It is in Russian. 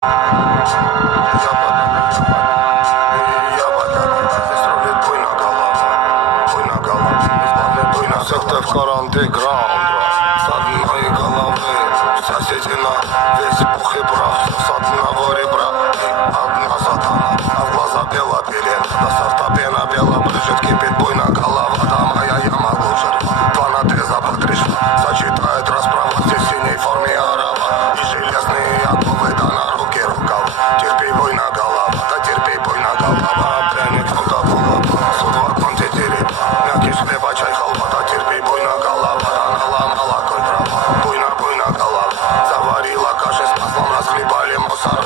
В андеграунд, с одной головы соседи на весь пух и прах, с одного ребра одна сатана, а в глаза бела пелена, до сорта пена бела брызжет, кипит буйно голова, да моя яма лужер, 2 на 3 запах треща, сочетает расправа, здесь в синей форме арава, и железные оковы, да на руки рукав, терпи буйно голова, да терпи буйно голова, пряник фунта булава, суд в одном тетере, мякиш хлеба, чай, халва, да терпи буйно голова, наломала коль дрова, буйно голова, заварила каши с маслом, расхлебали мусор,